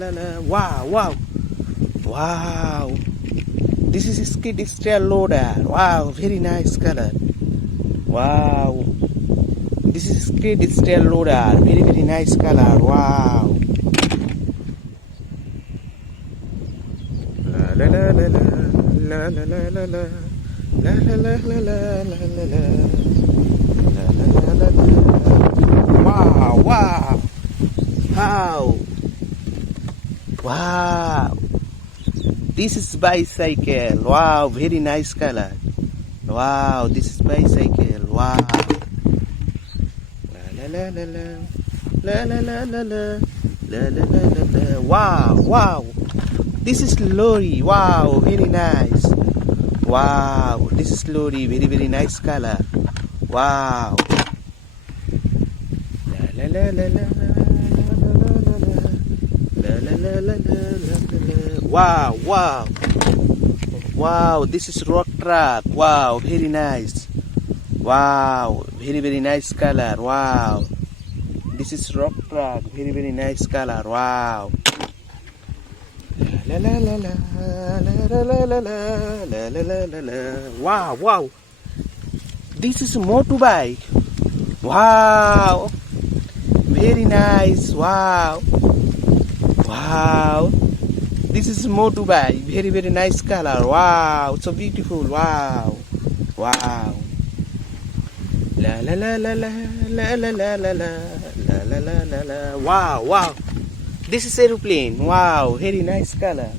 Wow, wow, wow. This is a skid steer loader. Wow, very nice color. Wow. This is skid steer loader. Very, very nice color. Wow. La la la la la la la la la la la la la la la la la. Wow, wow. Wow. Wow. This is bicycle. Wow, very nice color. Wow, this is bicycle. Wow. La la la la la la la la la la la la la. Wow, wow. This is lorry. Wow, very nice. Wow, this is lorry. Very, very nice color. Wow. La la la la la. Wow, wow. Wow, this is rock truck. Wow, very nice. Wow, very, very nice color. Wow. This is rock truck. Very, very nice color. Wow. La la la la la la la la la la la la. Wow, wow. This is a motorbike. Wow. Very nice. Wow. Wow. This is motorbike. Very, very nice color. Wow. So beautiful. Wow. Wow. La la la la la la la la la la la la la la. Wow. Wow. This is aeroplane. Wow. Very nice color.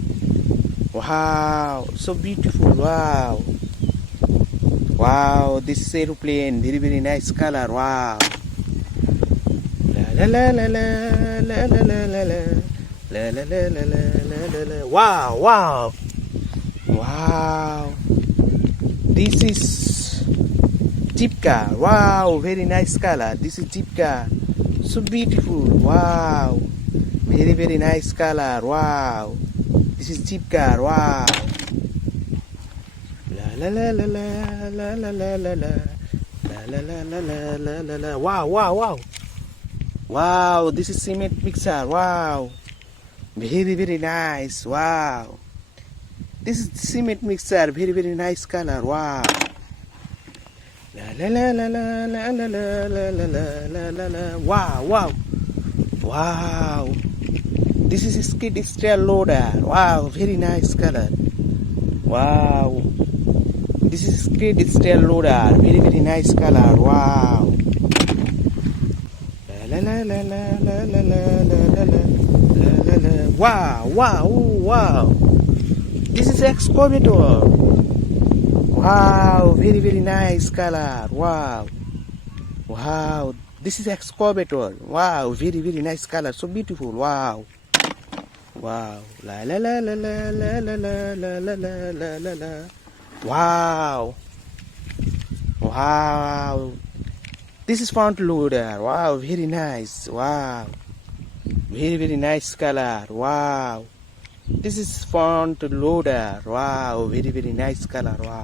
Wow. So beautiful. Wow. Wow. This is aeroplane. Very, very nice color. Wow. La la la la la la la la la. La la la la la la la. Wow, wow, wow. This is Jeep car. Wow, very nice color. This is Jeep car. So beautiful. Wow, very, very nice color. Wow. This is Jeep car. Wow. La la la la la la la la la la la la la la la la la. Wow, wow, wow. Wow, this is cement mixer. Wow. Very, very nice. Wow. This is cement mixer. Very, very nice color. Wow. La la la la la la la la la la la la. Wow, wow. Wow. This is a skid steer loader. Wow, very nice color. Wow. This is a skid steer loader. Very, very nice color. Wow. La la la la la la la la la. Wow, wow, wow. This is excavator. Wow, very, very nice color. Wow. Wow. This is excavator. Wow, very, very nice color. So beautiful. Wow. Wow. La la la la la la la la la la la la la. Wow. Wow. This is front loader. Wow, very nice. Wow. Very, very nice color. Wow. This is front loader. Wow. Very, very nice color. Wow.